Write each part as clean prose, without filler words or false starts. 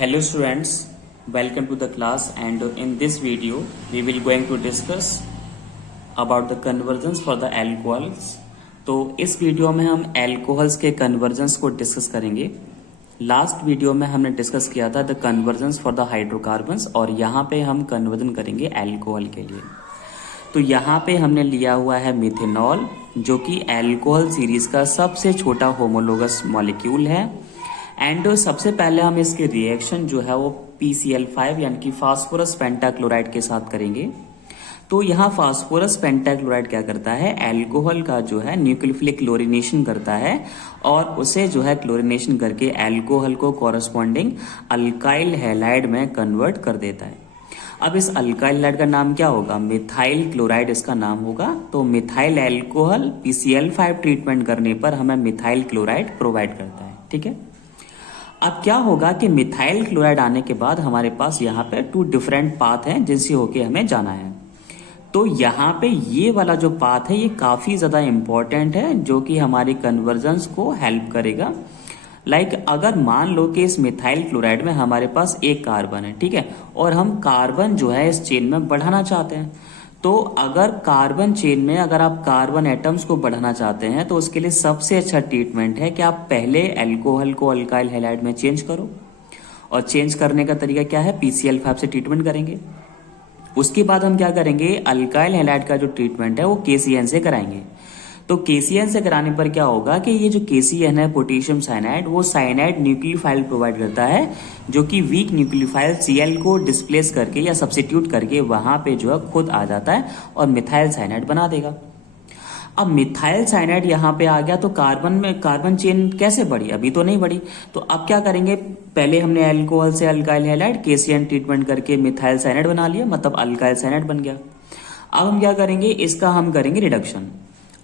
Hello students, welcome to the class and in this video we will going to discuss about the conversions for the alcohols। तो इस video में हम alcohols के convergence को discuss करेंगे। Last video में हमने डिस्कस किया था the convergence for the hydrocarbons और यहाँ पे हम कन्वर्जन करेंगे एल्कोहल के लिए। तो यहाँ पे हमने लिया हुआ है मिथेनॉल जो कि एल्कोहल सीरीज का सबसे छोटा होमोलोगस मॉलिक्यूल है एंड सबसे पहले हम इसके रिएक्शन जो है वो PCl5 यानी कि फास्फोरस पेंटाक्लोराइड के साथ करेंगे। तो यहाँ फास्फोरस पेंटाक्लोराइड क्या करता है, एल्कोहल का जो है न्यूक्लियोफिलिक क्लोरीनेशन करता है और उसे जो है क्लोरीनेशन करके एल्कोहल को कॉरस्पॉन्डिंग अल्काइल हैलाइड में कन्वर्ट कर देता है। अब इस अल्काइल हैलाइड का नाम क्या होगा, मिथाइल क्लोराइड इसका नाम होगा। तो मिथाइल एल्कोहल PCl5 ट्रीटमेंट करने पर हमें मिथाइल क्लोराइड प्रोवाइड करता है। ठीक है, अब क्या होगा कि मिथाइल क्लोराइड आने के बाद हमारे पास यहाँ पे 2 डिफरेंट पाथ हैं जिनसे होके हमें जाना है। तो यहाँ पे ये वाला जो पाथ है ये काफी ज्यादा इंपॉर्टेंट है जो कि हमारी कन्वर्जन्स को हेल्प करेगा। अगर मान लो कि इस मिथाइल क्लोराइड में हमारे पास एक कार्बन है, ठीक है, और हम कार्बन जो है इस चेन में बढ़ाना चाहते हैं। तो अगर कार्बन चेन में अगर आप कार्बन एटम्स को बढ़ाना चाहते हैं तो उसके लिए सबसे अच्छा ट्रीटमेंट है कि आप पहले एल्कोहल को अल्काइल हैलाइड में चेंज करो और चेंज करने का तरीका क्या है, PCl5 से ट्रीटमेंट करेंगे। उसके बाद हम क्या करेंगे, अल्काइल हैलाइड का जो ट्रीटमेंट है वो KCN से कराएंगे। तो KCN से कराने पर क्या होगा कि ये जो KCN है पोटेशियम साइनाइड, वो साइनाइड न्यूक्लियोफाइल प्रोवाइड करता है जो कि वीक न्यूक्लियोफाइल Cl को डिस्प्लेस करके या सब्स्टिट्यूट करके वहां पे जो है खुद आ जाता है और मिथाइल साइनाइड बना देगा। अब मिथाइल साइनाइड यहाँ पे आ गया तो कार्बन चेन कैसे बढ़ी, अभी तो नहीं बढ़ी। तो अब क्या करेंगे, पहले हमने एल्कोहल से अल्काइल हैलाइड KCN ट्रीटमेंट करके मिथाइल साइनाइड बना लिया, मतलब अल्काइल साइनाइड बन गया। अब हम क्या करेंगे, इसका हम करेंगे रिडक्शन।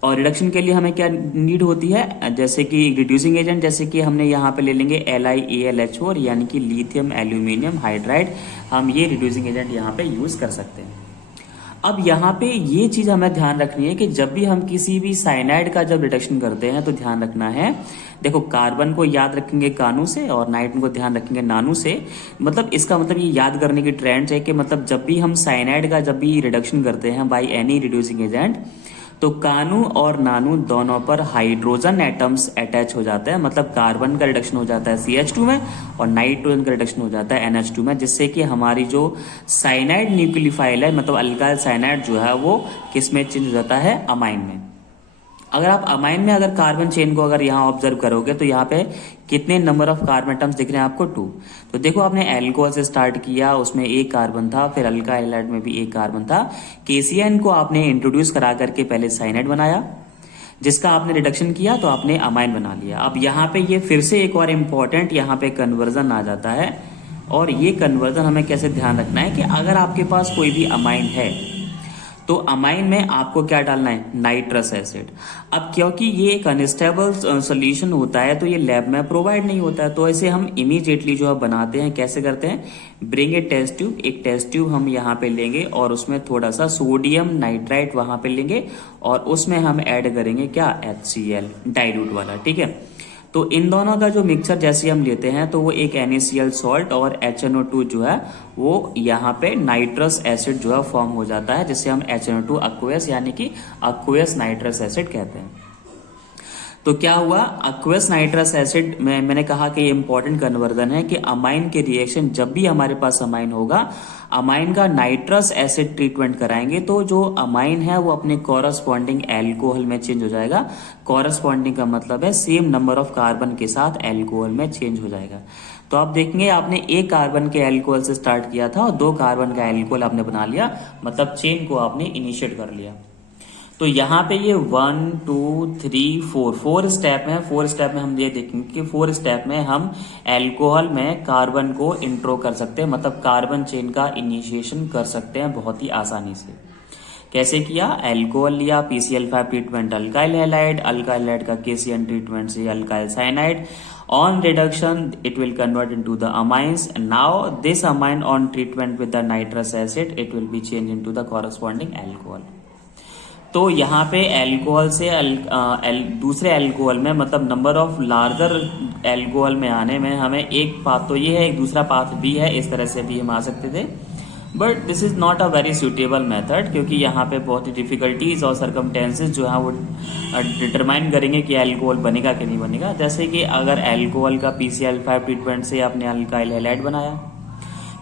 और रिडक्शन के लिए हमें क्या नीड होती है, जैसे कि रिड्यूसिंग एजेंट, जैसे कि हमने यहाँ पे ले लेंगे LiAlHO यानी कि लिथियम एल्यूमिनियम हाइड्राइड। हम ये रिड्यूसिंग एजेंट यहाँ पे यूज कर सकते हैं। अब यहाँ पे ये चीज हमें ध्यान रखनी है कि जब भी हम किसी भी साइनाइड का जब रिडक्शन करते हैं तो ध्यान रखना है, देखो कार्बन को याद रखेंगे कानू से और नाइट्रोजन को ध्यान रखेंगे नानू से। मतलब इसका मतलब ये याद करने की ट्रेंड है कि मतलब जब भी हम साइनाइड का जब भी रिडक्शन करते हैं बाय एनी रिड्यूसिंग एजेंट तो कानू और नानू दोनों पर हाइड्रोजन एटम्स अटैच हो जाते हैं। मतलब कार्बन का रिडक्शन हो जाता है CH2 में और नाइट्रोजन का रिडक्शन हो जाता है NH2 में, जिससे कि हमारी जो साइनाइड न्यूक्लियोफाइल है मतलब अल्काइल साइनाइड जो है वो किस में चेंज हो जाता है, अमाइन में। अगर आप अमाइन में अगर कार्बन चेन को अगर यहाँ ऑब्जर्व करोगे तो यहाँ पे कितने नंबर ऑफ कार्बन एटम्स दिख रहे हैं आपको, 2। तो देखो आपने एल्कोहल से स्टार्ट किया, उसमें एक कार्बन था, फिर अल्काइल हैलाइड में भी एक कार्बन था। KCN को आपने इंट्रोड्यूस करा करके पहले साइनाइड बनाया, जिसका आपने रिडक्शन किया तो आपने अमाइन बना लिया। अब यहाँ पे ये फिर से एक और इम्पोर्टेंट यहाँ पे कन्वर्जन आ जाता है और ये कन्वर्जन हमें कैसे ध्यान रखना है कि अगर आपके पास कोई भी अमाइन है तो अमाइन में आपको क्या डालना है, नाइट्रस एसिड। अब क्योंकि ये एक अनस्टेबल सॉल्यूशन होता है तो ये लैब में प्रोवाइड नहीं होता है, तो ऐसे हम इमीडिएटली जो है बनाते हैं, कैसे करते हैं, ब्रिंग ए टेस्ट ट्यूब। एक टेस्ट ट्यूब हम यहाँ पे लेंगे और उसमें थोड़ा सा सोडियम नाइट्राइट वहां पे लेंगे और उसमें हम ऐड करेंगे क्या, HCl डाइल्यूट वाला। ठीक है, तो इन दोनों का जो मिक्सचर जैसे हम लेते हैं तो वो एक NaCl सॉल्ट और HNO2 जो है वो यहाँ पे नाइट्रस एसिड जो है फॉर्म हो जाता है, जिसे हम HNO2 aqueous यानी कि aqueous नाइट्रस एसिड कहते हैं। तो क्या हुआ, aqueous नाइट्रस एसिड में मैंने कहा कि ये इंपॉर्टेंट कन्वर्जन है कि अमाइन के रिएक्शन जब भी हमारे पास अमाइन होगा, अमाइन का नाइट्रस एसिड ट्रीटमेंट कराएंगे तो जो अमाइन है वो अपने कॉरस्पॉन्डिंग एल्कोहल में चेंज हो जाएगा। कॉरस्पॉन्डिंग का मतलब है सेम नंबर ऑफ कार्बन के साथ एल्कोहल में चेंज हो जाएगा। तो आप देखेंगे आपने एक कार्बन के एल्कोहल से स्टार्ट किया था और 2 कार्बन का एल्कोहल आपने बना लिया, मतलब चेन को आपने इनिशिएट कर लिया। तो यहाँ पे ये 1 2 3 4 स्टेप में, 4 स्टेप में हम ये देखेंगे कि 4 स्टेप में हम एल्कोहल में कार्बन को इंट्रो कर सकते हैं, मतलब कार्बन चेन का इनिशिएशन कर सकते हैं बहुत ही आसानी से। कैसे किया, एल्कोहल लिया, PCl5 treatment alkyl halide, alkyl halide का KCN ट्रीटमेंट से alkyl cyanide. On reduction, it will convert into the amines. Now, this amine on treatment with the nitrous acid, it will be changed into the corresponding alcohol. तो यहाँ पे alcohol से दूसरे alcohol में मतलब number of larger alcohol में आने में हमें एक पाथ तो ये है, एक दूसरा पाथ भी है, इस तरह से भी हम आ सकते थे। But this is not a very suitable method, क्योंकि यहाँ पे बहुत ही डिफिकल्टीज और सरकमटेंसेज जो है वो डिटरमाइन करेंगे कि एल्कोहल बनेगा कि नहीं बनेगा। जैसे कि अगर एल्कोहल का PCl5 ट्रीटमेंट से आपने अल्काइल हैलाइड बनाया,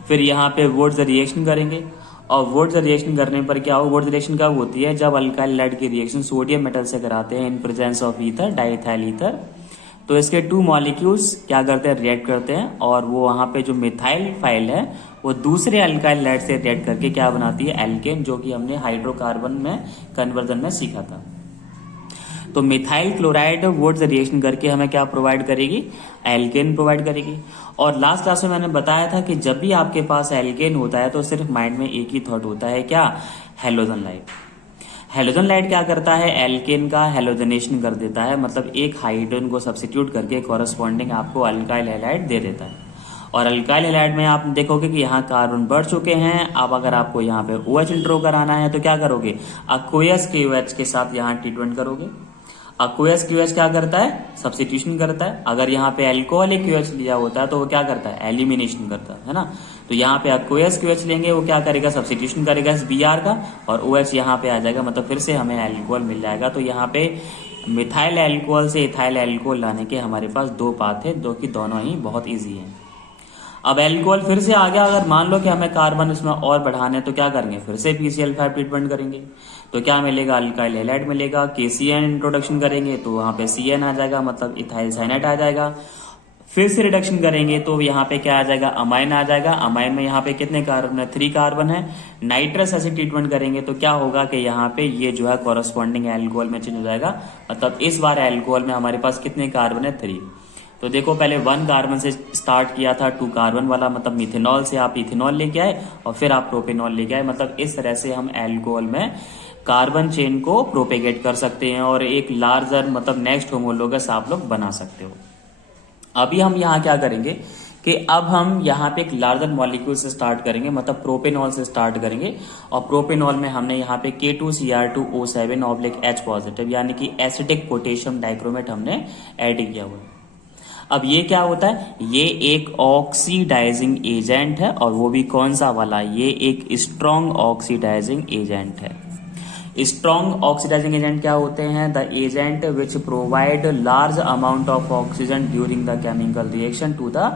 फिर यहाँ पे वुड्स रिएक्शन करेंगे, और वुड्स रिएक्शन करने पर क्या हो, वुड्स रिएक्शन कब होती है, जब अल्काइल हैलाइड की रिएक्शन सोडियम मेटल से कराते हैं in presence of ether, diethyl ether. तो इसके 2 मॉलिक्यूल्स क्या करते हैं, रिएक्ट करते हैं, और वो वहां पे जो मिथाइल फाइल है वो दूसरे अल्काइल हैलाइड से रिएक्ट करके क्या बनाती है, एल्केन, जो कि हमने हाइड्रोकार्बन में कन्वर्जन में सीखा था। तो मिथाइल क्लोराइड वुड्स रिएक्शन करके हमें क्या प्रोवाइड करेगी, एल्केन प्रोवाइड करेगी। और लास्ट क्लास में मैंने बताया था कि जब भी आपके पास एल्केन होता है तो सिर्फ माइंड में एक ही थॉट होता है, क्या, हेलोजन लाइट। हेलोजन लाइट क्या करता है, एल्केन का हेलोजनेशन कर देता है, मतलब एक हाइड्रोजन को सब्स्टिट्यूट करके कॉरेस्पॉन्डिंग आपको अल्काइल हैलाइड दे देता है। और अल्काइल हैलाइड में आप देखोगे कि यहाँ कार्बन बढ़ चुके हैं। अब अगर आपको यहाँ पे OH इंट्रो कराना है तो क्या करोगे, अक्वेयस KOH के साथ यहाँ ट्रीटमेंट करोगे। अक्वेयस KOH क्या करता है, सब्स्टिट्यूशन करता है। अगर यहाँ पे अल्कोहलिक KOH लिया होता है तो वो क्या करता है, एलिमिनेशन करता है ना। तो यहाँ पे अक्वेयस KOH लेंगे, वो क्या करेगा, सब्स्टिट्यूशन करेगा इस Br का, और OH यहाँ पे आ जाएगा, मतलब फिर से हमें एल्कोहल मिल जाएगा। तो यहाँ पे मिथाइल एल्कोहल से इथाइल एल्कोहल लाने के हमारे पास 2 पाथ है, जो कि दोनों ही बहुत ईजी है। अब एल्कोहल फिर से आ गया, अगर मान लो कि हमें कार्बन इसमें और बढ़ाने तो क्या करेंगे, फिर से PCl5 ट्रीटमेंट करेंगे। तो क्या मिलेगा, अल्काइल हैलाइड मिलेगा। KCN इंट्रोडक्शन करेंगे तो वहां पे CN आ जाएगा, मतलब इथाइल साइनाइड आ जाएगा। फिर से रिडक्शन करेंगे तो यहाँ पे क्या आ जाएगा, अमाइन आ जाएगा। अमाइन में यहाँ पे कितने कार्बन है, 3 कार्बन है। नाइट्रस एसिड ट्रीटमेंट करेंगे तो क्या होगा कि यहाँ पे ये जो है कॉरेस्पॉन्डिंग एल्कोहल में चेंज हो जाएगा, मतलब इस बार एल्कोहल में हमारे पास कितने कार्बन है, 3। तो देखो पहले 1 कार्बन से स्टार्ट किया था, 2 कार्बन वाला, मतलब मिथेनॉल से आप इथेनॉल लेके आए और फिर आप प्रोपेनॉल लेके आए। मतलब इस तरह से हम एल्कोहल में कार्बन चेन को प्रोपेगेट कर सकते हैं और एक लार्जर मतलब नेक्स्ट होमोलोगस आप लोग बना सकते हो। अभी हम यहाँ क्या करेंगे कि अब हम यहाँ पे एक लार्जर मॉलिक्यूल से स्टार्ट करेंगे, मतलब प्रोपेनॉल से स्टार्ट करेंगे। और प्रोपेनॉल में हमने यहाँ पे K2Cr2O7 H पॉजिटिव यानी कि एसिडिक पोटेशियम डाइक्रोमेट हमने ऐड किया हुआ है। अब ये क्या होता है, ये एक ऑक्सीडाइजिंग एजेंट है, और वो भी कौन सा वाला, ये एक स्ट्रॉन्ग ऑक्सीडाइजिंग एजेंट है। स्ट्रॉन्ग ऑक्सीडाइजिंग एजेंट क्या होते हैं, the agent which provide large amount of oxygen during the chemical reaction to the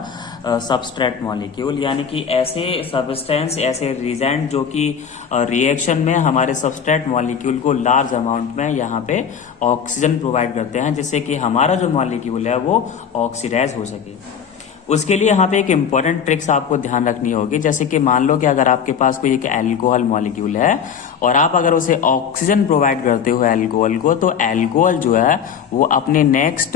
substrate molecule, यानी कि ऐसे सब्सटेंस, ऐसे रिजेंट जो कि रिएक्शन में हमारे सबस्ट्रेट मॉलिक्यूल को लार्ज अमाउंट में यहाँ पे ऑक्सीजन प्रोवाइड करते हैं, जिससे कि हमारा जो मॉलिक्यूल है वो ऑक्सीडाइज हो सके। उसके लिए यहाँ पे एक इंपॉर्टेंट ट्रिक्स आपको ध्यान रखनी होगी। जैसे कि मान लो कि अगर आपके पास कोई एक एल्कोहल मॉलिक्यूल है और आप अगर उसे ऑक्सीजन प्रोवाइड करते हो एल्कोहल को, तो एल्कोहल जो है वो अपने नेक्स्ट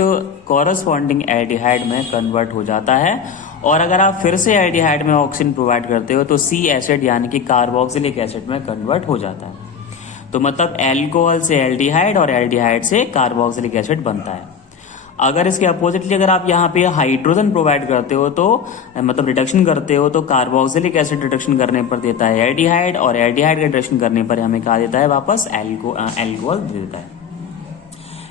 कॉरस्पॉन्डिंग एल्डिहाइड में कन्वर्ट हो जाता है। और अगर आप फिर से एल्डिहाइड में ऑक्सीजन प्रोवाइड करते हो तो C एसिड यानी कि कार्बोक्सिलिक एसिड में कन्वर्ट हो जाता है। तो मतलब एल्कोहल से एल्डिहाइड और एल्डिहाइड से कार्बोक्सिलिक एसिड बनता है। अगर इसके अपोजिटली अगर आप यहाँ पे हाइड्रोजन प्रोवाइड करते हो तो मतलब रिडक्शन करते हो, तो कार्बोक्सिलिक एसिड रिडक्शन करने पर देता है एल्डिहाइड, और एल्डिहाइड का रिडक्शन करने पर हमें क्या देता है, वापस एल्कोहल दे देता है।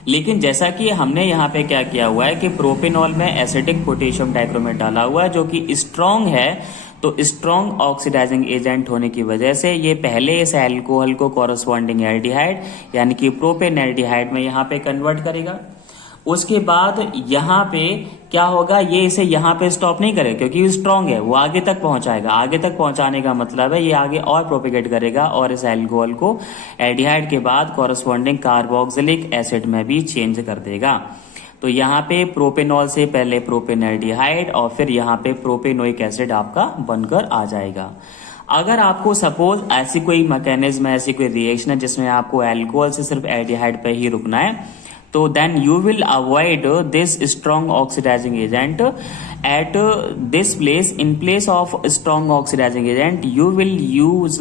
लेकिन जैसा कि हमने यहाँ पे क्या किया हुआ है कि प्रोपेनॉल में एसिडिक पोटेशियम डाइक्रोमेट डाला हुआ है जो कि स्ट्रॉन्ग है, तो स्ट्रॉन्ग ऑक्सीडाइजिंग एजेंट होने की वजह से ये पहले इस एल्कोहल को कॉरस्पॉन्डिंग एल्डिहाइड यानी कि प्रोपेन एल्डिहाइड में यहाँ पे कन्वर्ट करेगा। उसके बाद यहाँ पे क्या होगा, ये इसे यहाँ पे स्टॉप नहीं करेगा क्योंकि स्ट्रॉन्ग है, वो आगे तक पहुंचाएगा। आगे तक पहुंचाने का मतलब है ये आगे और प्रोपेगेट करेगा और इस एल्कोहल को एल्डिहाइड के बाद कॉरस्पॉन्डिंग कार्बोक्सिलिक एसिड में भी चेंज कर देगा। तो यहाँ पे प्रोपेनॉल से पहले प्रोपेन एल्डिहाइड और फिर यहाँ पे प्रोपेनोइक एसिड आपका बनकर आ जाएगा। अगर आपको सपोज ऐसी कोई मैकेनिज्म है, ऐसी कोई रिएक्शन है जिसमें आपको एल्कोहल से सिर्फ एल्डिहाइड पे ही रुकना है, तो then you will avoid this strong oxidizing agent at this place. In place of strong oxidizing agent you will use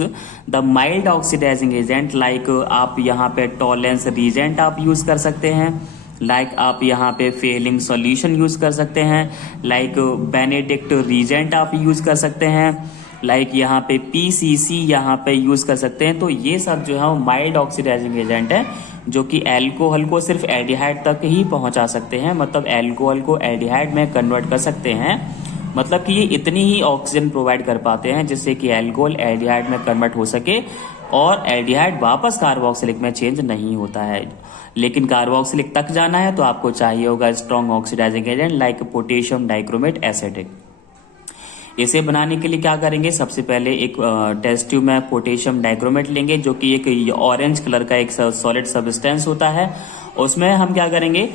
the mild oxidizing agent like आप यहाँ पे टॉलेंस reagent आप यूज कर सकते हैं, लाइक आप यहाँ पे फेलिंग सॉल्यूशन यूज कर सकते हैं, लाइक बेनेडिक्ट reagent आप यूज कर सकते हैं, लाइक यहाँ पे PCC यहाँ पे यूज कर सकते हैं। तो ये सब जो है वो माइल्ड ऑक्सीडाइजिंग एजेंट है जो कि एल्कोहल को सिर्फ एल्डिहाइड तक ही पहुंचा सकते हैं, मतलब एल्कोहल को एल्डिहाइड में कन्वर्ट कर सकते हैं। मतलब कि ये इतनी ही ऑक्सीजन प्रोवाइड कर पाते हैं जिससे कि एल्कोहल एल्डिहाइड में कन्वर्ट हो सके और एल्डिहाइड वापस कार्बोक्सिलिक में चेंज नहीं होता है। लेकिन कार्बोक्सिलिक तक जाना है तो आपको चाहिए होगा strong oxidising agent like potassium dichromate acetic. इसे बनाने के लिए क्या करेंगे, सबसे पहले एक टेस्ट ट्यूब में पोटेशियम डाइक्रोमेट लेंगे जो कि एक ऑरेंज कलर का एक सॉलिड सब्सटेंस होता है। उसमें हम क्या करेंगे,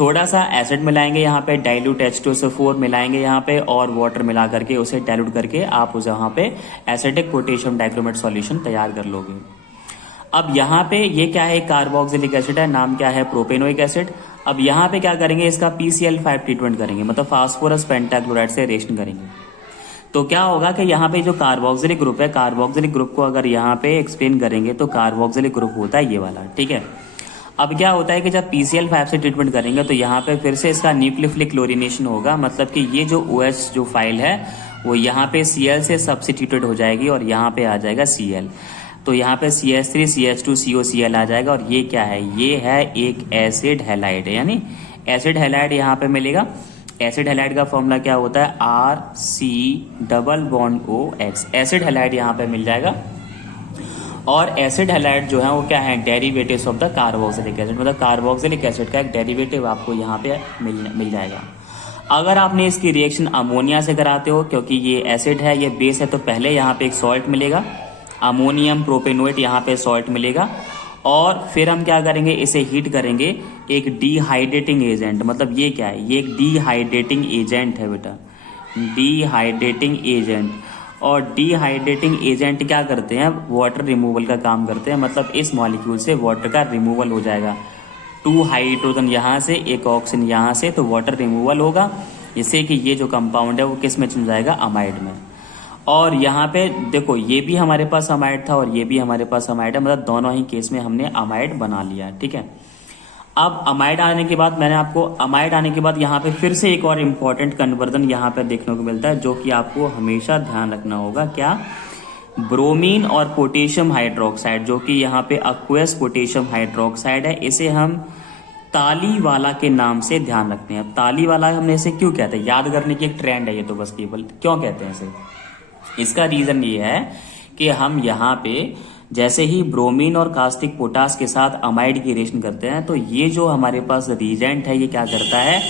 थोड़ा सा एसिड मिलाएंगे, यहाँ पे डाइल्यूट H2SO4 मिलाएंगे यहाँ पे और वाटर मिला करके उसे डाइल्यूट करके आप उसे यहाँ पे एसिडिक पोटेशियम डाइक्रोमेट सॉल्यूशन तैयार कर लोगे। अब यहाँ पे ये क्या है, कार्बोक्सिलिक एसिड है, नाम क्या है, प्रोपेनोइक एसिड। अब यहाँ पे क्या करेंगे, इसका PCl5 ट्रीटमेंट करेंगे, मतलब फास्फोरस पेंटाक्लोराइड से रिएक्शन करेंगे। तो क्या होगा कि यहाँ पे जो कार्बोक्सिलिक ग्रुप है, कार्बोक्सिलिक ग्रुप को अगर यहाँ पे एक्सप्लेन करेंगे तो कार्बोक्सिलिक ग्रुप होता है ये वाला, ठीक है। अब क्या होता है कि जब PCl5 से ट्रीटमेंट करेंगे तो यहाँ पे फिर से इसका न्यूक्लियोफिलिक क्लोरीनेशन होगा, मतलब कि ये जो OH जो फाइल है वो यहाँ पे Cl से सब्स्टिट्यूटेड हो जाएगी और यहाँ पे आ जाएगा Cl। तो यहाँ पे CH3 CH2 COCl आ जाएगा और ये क्या है, ये है एक एसिड हैलाइड, यानी एसिड हैलाइड यहाँ पे मिलेगा। एसिड हैलाइड का फॉर्मूला क्या होता है, RC≡OH। एसिड हैलाइड यहाँ पे मिल जाएगा और एसिड हैलाइड जो है वो क्या है, derivatives of the carboxylic acid, मतलब कार्बोक्सिलिक एसिड का एक डेरिवेटिव आपको यहाँ पे मिल जाएगा। अगर आपने इसकी रिएक्शन अमोनिया से कराते हो, क्योंकि ये एसिड है ये बेस है, तो पहले यहाँ पे एक सॉल्ट मिलेगा, अमोनियम प्रोपेनोएट यहाँ पे सॉल्ट मिलेगा और फिर हम क्या करेंगे, इसे हीट करेंगे एक डिहाइड्रेटिंग एजेंट। मतलब ये क्या है, ये एक डिहाइड्रेटिंग एजेंट है बेटा, डिहाइड्रेटिंग एजेंट। और डिहाइड्रेटिंग एजेंट क्या करते हैं, वाटर रिमूवल का काम करते हैं, मतलब इस मॉलिक्यूल से वाटर का रिमूवल हो जाएगा। 2 हाइड्रोजन यहाँ से, एक ऑक्सीजन यहाँ से, तो वाटर रिमूवल होगा, जिससे कि ये जो कंपाउंड है वो किस में चल जाएगा, अमाइड में। और यहाँ पे देखो ये भी हमारे पास अमाइड था और ये भी हमारे पास अमाइड है, मतलब दोनों ही केस में हमने अमाइड बना लिया, ठीक है। अब अमाइड आने के बाद मैंने आपको अमाइड आने के बाद यहाँ पे फिर से एक और इम्पॉर्टेंट कन्वर्जन यहाँ पे देखने को मिलता है जो कि आपको हमेशा ध्यान रखना होगा, क्या, ब्रोमीन और पोटेशियम हाइड्रोक्साइड, जो कि यहाँ पे एक्वस पोटेशियम हाइड्रोक्साइड है, इसे हम ताली वाला के नाम से ध्यान रखते हैं। अब ताली वाला हमने इसे क्यों कहते हैं, याद करने की एक ट्रेंड है ये, तो बस केवल क्यों कहते हैं इसे, इसका रीजन ये है कि हम यहाँ पे जैसे ही ब्रोमीन और कास्टिक पोटास के साथ अमाइड की रिएक्शन करते हैं तो ये जो हमारे पास रिएजेंट है ये क्या करता है,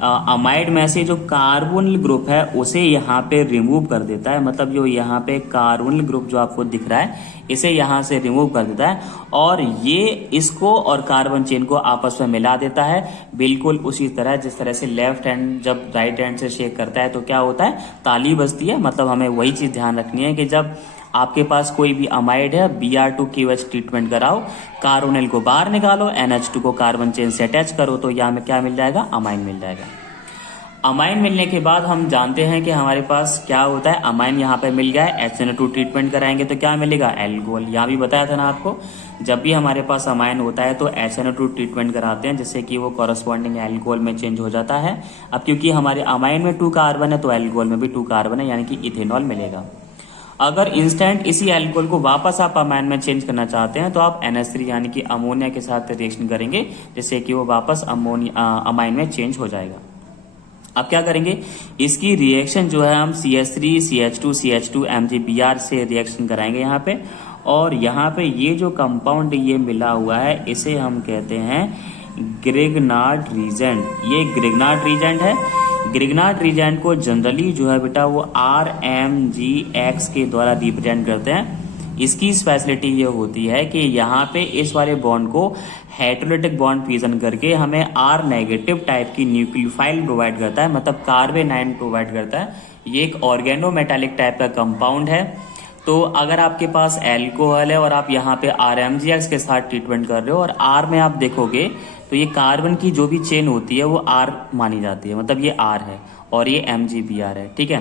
अमाइड में से जो कार्बोनिल ग्रुप है उसे यहाँ पे रिमूव कर देता है। मतलब जो यहाँ पे कार्बोनिल ग्रुप जो आपको दिख रहा है इसे यहाँ से रिमूव कर देता है और ये इसको और कार्बन चेन को आपस में मिला देता है, बिल्कुल उसी तरह जिस तरह से लेफ्ट हैंड जब राइट हैंड से शेक करता है तो क्या होता है, ताली बजती है। मतलब हमें वही चीज ध्यान रखनी है कि जब आपके पास कोई भी अमाइड है, Br2KOH ट्रीटमेंट कराओ, कार्बोनिल को बाहर निकालो, NH2 को कार्बन चेन से अटैच करो, तो यहाँ में क्या मिल जाएगा, अमाइन मिल जाएगा। अमाइन मिलने के बाद हम जानते हैं कि हमारे पास क्या होता है, अमाइन यहाँ पे मिल गया है, HNO2 ट्रीटमेंट कराएंगे तो क्या मिलेगा, एल्कोहल। यहाँ भी बताया था ना आपको, जब भी हमारे पास अमाइन होता है तो HNO2 ट्रीटमेंट कराते हैं जिससे कि वो कॉरस्पॉन्डिंग एल्कोहल में चेंज हो जाता है। अब क्योंकि हमारे अमाइन में 2 कार्बन है तो एल्कोहल में भी 2 कार्बन है, यानी कि इथेनॉल मिलेगा। अगर इंस्टेंट इसी एल्कोहल को वापस आप अमाइन में चेंज करना चाहते हैं तो आप NH3 यानी कि अमोनिया के साथ रिएक्शन करेंगे जिससे कि वो वापस अमाइन में चेंज हो जाएगा। अब क्या करेंगे, इसकी रिएक्शन जो है हम CH3 CH2 CH2 MgBr से रिएक्शन कराएंगे यहाँ पे, और यहाँ पे ये जो कंपाउंड ये मिला हुआ है इसे हम कहते हैं ग्रिग्नार्ड रीजेंट। ये ग्रिग्नार्ड रीजेंट है। ग्रिग्नार्ड रीजेंट को जनरली जो है बेटा वो RMGX के द्वारा रिप्रेजेंट करते हैं। इसकी स्पेशलिटी ये होती है कि यहाँ पे इस वाले बॉन्ड को हेटेरोलिटिक बॉन्ड फ्यूजन करके हमें R नेगेटिव टाइप की न्यूक्लियोफाइल प्रोवाइड करता है, मतलब कार्बेनाइन प्रोवाइड करता है। ये एक ऑर्गेनोमेटालिक टाइप का कंपाउंड है। तो अगर आपके पास एल्कोहल है और आप यहाँ पे RMGX के साथ ट्रीटमेंट कर रहे हो और R में आप देखोगे तो ये कार्बन की जो भी चेन होती है वो R मानी जाती है, मतलब ये R है और ये MgBr है, ठीक है।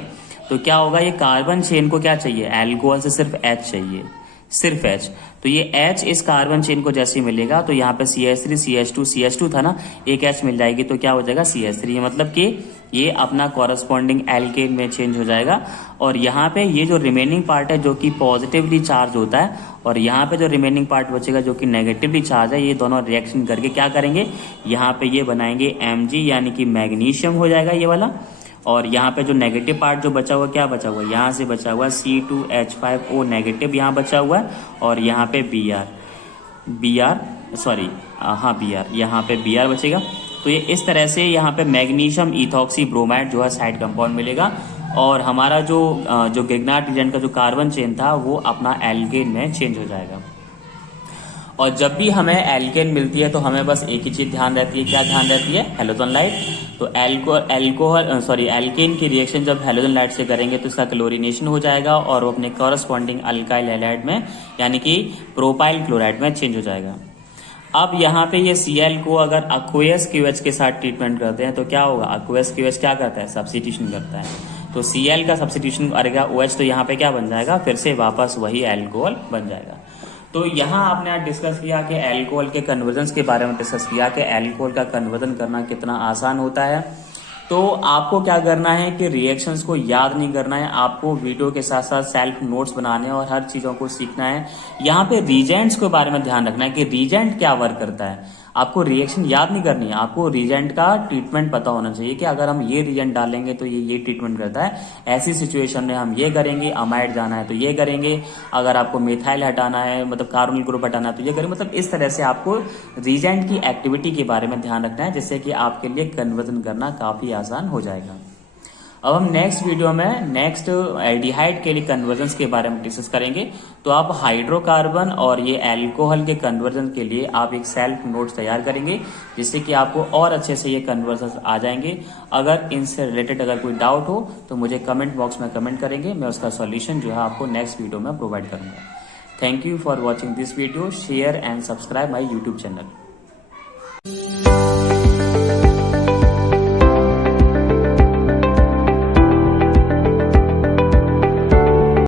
तो क्या होगा, ये कार्बन चेन को क्या चाहिए, एल्कोहल से सिर्फ H चाहिए, सिर्फ H। तो ये H इस कार्बन चेन को जैसे ही मिलेगा तो यहाँ पे CH3 CH2 था ना, एक H मिल जाएगी तो क्या हो जाएगा CH3, मतलब कि ये अपना कॉरस्पॉन्डिंग एल्केन में चेंज हो जाएगा। और यहाँ पे ये जो रिमेनिंग पार्ट है जो कि पॉजिटिवली चार्ज होता है, और यहाँ पे जो रिमेनिंग पार्ट बचेगा जो कि नेगेटिवली चार्ज है, ये दोनों रिएक्शन करके क्या करेंगे, यहाँ पे ये बनाएंगे Mg यानी कि मैग्नीशियम हो जाएगा ये वाला। और यहाँ पे जो नेगेटिव पार्ट जो बचा हुआ, क्या बचा हुआ है, यहाँ से बचा हुआ C2H5O नेगेटिव यहाँ बचा हुआ है, और यहाँ पे Br यहाँ पे Br बचेगा। तो ये इस तरह से यहाँ पे मैग्नीशियम इथॉक्सी ब्रोमाइड जो है साइड कंपाउंड मिलेगा, और हमारा जो गिग्नार्ड रीजेंट का जो कार्बन चेन था वो अपना एल्केन में चेंज हो जाएगा। और जब भी हमें एल्केन मिलती है तो हमें बस एक ही चीज ध्यान रहती है, क्या ध्यान रहती है, हैलोजन लाइट। तो एल्केन की रिएक्शन जब हैलोजन लाइट से करेंगे तो इसका क्लोरीनेशन हो जाएगा और वो अपने कॉरस्पॉन्डिंग अल्काइल हैलाइड में यानी कि प्रोपाइल क्लोराइड में चेंज हो जाएगा। अब यहाँ पे ये Cl को अगर aqueous QH के साथ ट्रीटमेंट करते हैं तो क्या होगा, aqueous QH क्या करता है, सब्स्टिट्यूशन करता है। तो Cl का सब्स्टिट्यूशन करेगा OH, तो यहाँ पे क्या बन जाएगा, फिर से वापस वही एल्कोहल बन जाएगा। तो यहाँ आपने आज डिस्कस किया कि एल्कोहल के कन्वर्जन के बारे में डिस्कस किया कि एल्कोहल का कन्वर्जन करना कितना आसान होता है। तो आपको क्या करना है कि रिएक्शंस को याद नहीं करना है, आपको वीडियो के साथ साथ सेल्फ नोट्स बनाने और हर चीजों को सीखना है। यहाँ पे रीजेंट्स के बारे में ध्यान रखना है कि रीजेंट क्या वर्क करता है। आपको रिएक्शन याद नहीं करनी है, आपको रीजेंट का ट्रीटमेंट पता होना चाहिए कि अगर हम ये रीजेंट डालेंगे तो ये ट्रीटमेंट करता है, ऐसी सिचुएशन में हम ये करेंगे, अमाइड जाना है तो ये करेंगे, अगर आपको मिथाइल हटाना है मतलब कार्बोनिल ग्रुप हटाना है तो ये करेंगे। मतलब इस तरह से आपको रीजेंट की एक्टिविटी के बारे में ध्यान रखना है, जिससे कि आपके लिए कन्वर्जन करना काफी आसान हो जाएगा। अब हम नेक्स्ट वीडियो में नेक्स्ट एल्डिहाइड के लिए कन्वर्जन के बारे में डिस्कस करेंगे। तो आप हाइड्रोकार्बन और ये एल्कोहल के कन्वर्जन के लिए आप एक सेल्फ नोट्स तैयार करेंगे, जिससे कि आपको और अच्छे से ये कन्वर्जन आ जाएंगे। अगर इनसे रिलेटेड अगर कोई डाउट हो तो मुझे कमेंट बॉक्स में कमेंट करेंगे, मैं उसका सॉल्यूशन जो है आपको नेक्स्ट वीडियो में प्रोवाइड करूंगा। Thank you for watching this video, share and subscribe my YouTube channel.